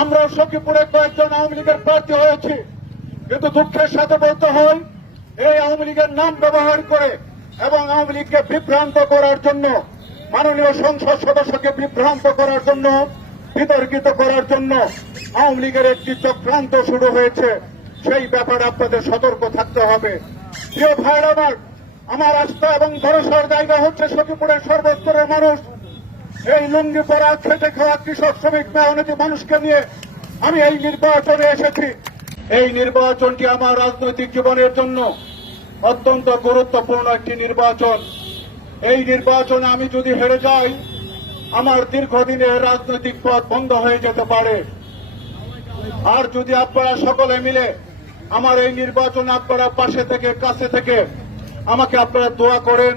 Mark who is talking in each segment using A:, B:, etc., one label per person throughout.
A: আমরা সখীপুরে কয়েকজন আওয়ামী লীগের প্রার্থী হয়েছি। কিন্তু দুঃখের সাথে বলতে হয়, এই আওয়ামী লীগের নাম ব্যবহার করে এবং আওয়ামী লীগকে বিভ্রান্ত করার জন্য, মাননীয় সংসদ সদস্যকে বিভ্রান্ত করার জন্য, বিতর্কিত করার জন্য আওয়ামী লীগের একটি চক্রান্ত শুরু হয়েছে। সেই ব্যাপারে আপনাদের সতর্ক থাকতে হবে। প্রিয় ভাইয়ের আমার আমার আস্থা এবং ভরসার জায়গা হচ্ছে সখীপুরের সর্বস্তরের মানুষ এই লুঙ্গি পরা খেটে খাওয়া কৃষক শ্রমিক মেহনতি মানুষকে নিয়ে আমি এই নির্বাচনে এসেছি। এই নির্বাচনটি আমার রাজনৈতিক জীবনের জন্য অত্যন্ত গুরুত্বপূর্ণ একটি নির্বাচন। এই নির্বাচনে আমি যদি হেরে যাই, আমার দীর্ঘদিনের রাজনৈতিক পথ বন্ধ হয়ে যেতে পারে। আর যদি আপনারা সকলে মিলে আমার এই নির্বাচন আপনারা পাশে থেকে, কাছে থেকে আমাকে আপনারা দোয়া করেন,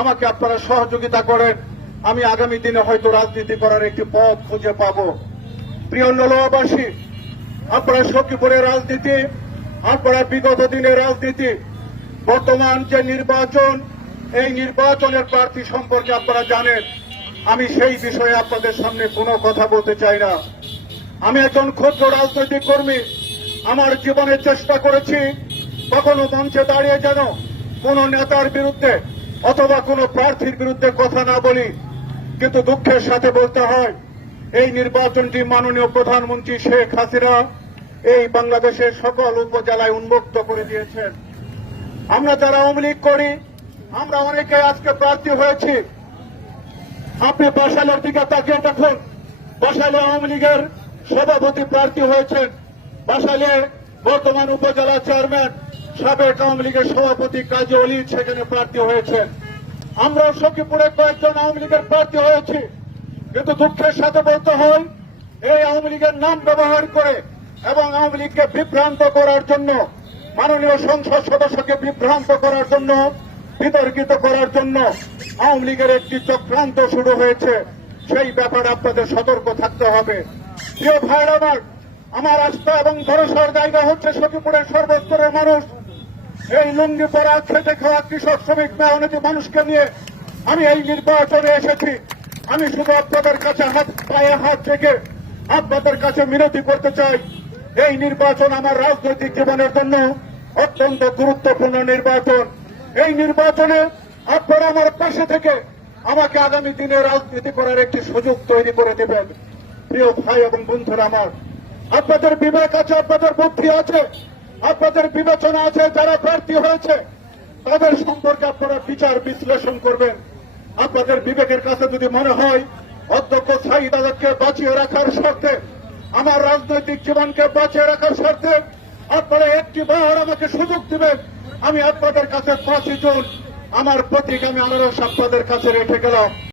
A: আমাকে আপনারা সহযোগিতা করেন। আমি আগামী দিনে হয়তো রাজনীতি করার একটি পথ খুঁজে পাব। প্রিয় নলবাসী, আপনারা সখীপুরের রাজনীতি, আপনারা বিগত দিনের রাজনীতি, বর্তমান যে নির্বাচন, এই নির্বাচনের প্রার্থী সম্পর্কে আপনারা জানেন। আমি সেই বিষয়ে আপনাদের সামনে কোনো কথা বলতে চাই না। আমি একজন ক্ষুদ্র রাজনৈতিক কর্মী। আমার জীবনে চেষ্টা করেছি, কখনো মঞ্চে দাঁড়িয়ে যেন কোন নেতার বিরুদ্ধে অথবা কোন প্রার্থীর বিরুদ্ধে কথা না বলি। কিন্তু দুঃখের সাথে বলতে হয়, এই নির্বাচনটি মাননীয় প্রধানমন্ত্রী শেখ হাসিনা এই বাংলাদেশের সকল উপজেলায় উন্মুক্ত করে দিয়েছেন। আমরা যারা আওয়ামী লীগ করি, আমরা অনেকে আজকে প্রার্থী হয়েছি। আপনি বাসালের দিকে তাকিয়ে দেখুন বাসালে আওয়ামী লীগের সভাপতি প্রার্থী হয়েছেন। বাসালে বর্তমান উপজেলা চেয়ারম্যান সাবেক আওয়ামী লীগের সভাপতি কাজী অলি সেখানে প্রার্থী হয়েছেন। আমরা সখীপুরে কয়েকজন আওয়ামী লীগের প্রার্থী হয়েছি। কিন্তু দুঃখের সাথে বলতে হয়, এই আওয়ামী লীগের নাম ব্যবহার করে এবং আওয়ামী লীগকে বিভ্রান্ত করার জন্য, মাননীয় সংসদ সদস্যকে বিভ্রান্ত করার জন্য, বিতর্কিত করার জন্য আওয়ামী লীগের একটি চক্রান্ত শুরু হয়েছে। সেই ব্যাপারে আপনাদের সতর্ক থাকতে হবে। প্রিয় ভাইয়ের আমার আমার আস্থা এবং ভরসার জায়গা হচ্ছে সখীপুরের সর্বস্তরের মানুষ। এই লুঙ্গি পরা খেটে খাওয়া কৃষক শ্রমিক মেহনতি মানুষকে নিয়ে আমি এই নির্বাচনে এসেছি। আমি শুধু আপনাদের কাছে হাত, পায়ে হাত থেকে আপনাদের কাছে মিনতি করতে চাই। এই নির্বাচন আমার রাজনৈতিক জীবনের জন্য অত্যন্ত গুরুত্বপূর্ণ নির্বাচন। এই নির্বাচনে আপনারা আমার পাশে থেকে আমাকে আগামী দিনে রাজনীতি করার একটি সুযোগ তৈরি করে দেবেন। প্রিয় ভাই এবং বন্ধুরা আমার, আপনাদের বিবেক আছে, আপনাদের বুদ্ধি আছে, আপনাদের বিবেচনা আছে, যারা হয়েছে তাদের সম্পর্কে আপনারা বিচার বিশ্লেষণ করবেন। আপনাদের বিবেকের কাছে যদি মনে হয়, অধ্যক্ষ সাইদ আজাদকে বাঁচিয়ে রাখার স্বার্থে, আমার রাজনৈতিক জীবনকে বাঁচিয়ে রাখার স্বার্থে আপনারা একটি বার আমাকে সুযোগ দিবেন। আমি আপনাদের কাছে পাঁচই জুন, আমার প্রতীক আমি আনারস আপনাদের কাছে রেখে গেলাম।